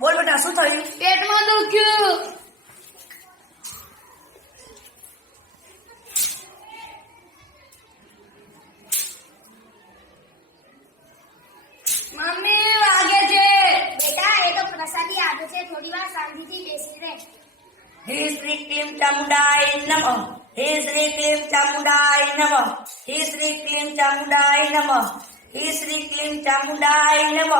બોલ બેટા શું થયું? પેટમાં દુખ્યું. મમ્મી વાગે છે બેટા એ તો પ્રસાદી આપે છે થોડી શાંતિથી બેસી રહે હે શ્રી ક્લીમ ચામુંડાય નમઃ હે શ્રી ક્લીમ ચામુંડાય નમઃ હે શ્રી ક્લીમ ચામુંડાય નમઃ હે શ્રી ક્લીમ ચામુંડાય નમઃ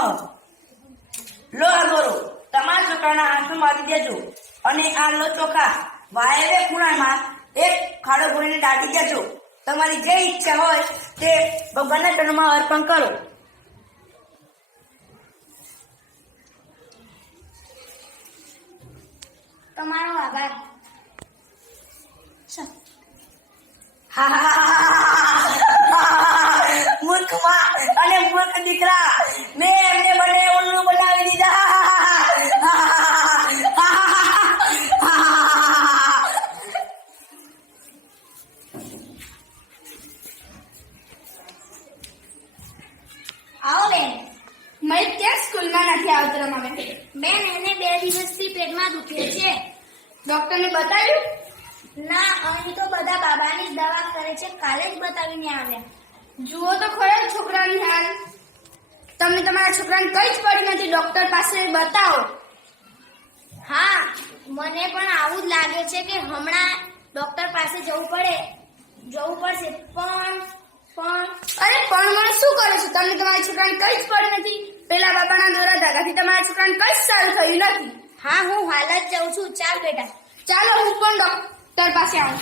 લો આ ગોરો તમારા છોકરાના હાથમાં મારી દેજો. અને આ લો ચોખા વાયરે ખૂણામાં એક ખાડો ભરીને દાટી દેજો. તમારી જે ઈચ્છા હોય તે ભગવાનના ચરણમાં અર્પણ કરો. તમારો આભાર. મૂર્ખમાં અને મૂર્ખ દીકરા. મેં એમને બને ઉલ્લુ બનાવી દીધા. આવો બેન. મેં ક્યાં સ્કૂલમાં નથી આવતો રમાવે બેન એને બે દિવસથી પેટમાં દુખે છે. ડોક્ટરને બતાવ્યું? ના અહીં તો બધા બાબાની જ દવા કરે છે કાલે જ બતાવીને આવ્યા. જુઓ તો ખરે છોકરાની હાલ. તમે તમારા છોકરાને કઈ જ પડી નથી ડોક્ટર પાસે બતાવો. હા મને પણ આવું જ લાગે છે કે હમણાં ડોક્ટર પાસે જવું પડે જવું પડશે. પણ પણ. અરે પણ મને શું કરો છો? તમને તમારા છોકરાને કઈ જ પડી નથી? પેલા બાબાના દોરા ધાગાથી તમારા છોકરાને કઈ સારું થયું નથી. હા હું હાલ જ જાઉં છું. ચાલ બેટા. ચાલો હું પણ ડોક્ટર પાસે આવું.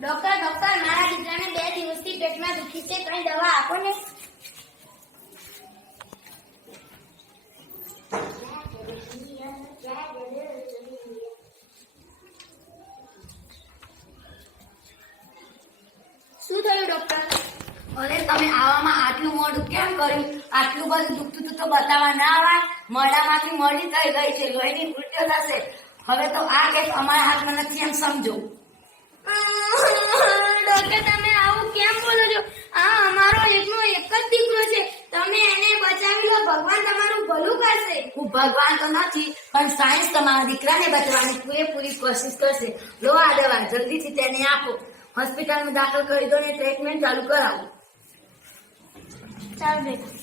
ડોક્ટર ડોક્ટર મારા દીકરાને બે દિવસથી પેટમાં દુખી છે. કઈ દવા આપો ને શું થયું ડોક્ટર? અરે તમે આવામાં આટલું મોડું કેમ કર્યું? આટલું બધું દુખતું તો બતાવવા ના આવે મળામાંથી મળી થઈ ગઈ છે? લોહીની ઉલટીઓ થશે હવે તો આ કેસ અમારા હાથમાં નથી એમ સમજો. ડોક્ટર તમે આવું કેમ બોલો છો? આ અમારો એકનો એક જ દીકરો છે. તમે એને બચાવી લો. ભગવાન તમારું ભલું કરશે. હું ભગવાન તો નથી પણ સાયન્સ તમારા દીકરાને બચવાની પૂરેપૂરી કોશિશ કરશે. લો આ દવા જલ્દીથી તેને આપો. હોસ્પિટલમાં દાખલ કરી દો ને ટ્રીટમેન્ટ ચાલુ કરાવો. ચાલો બેટા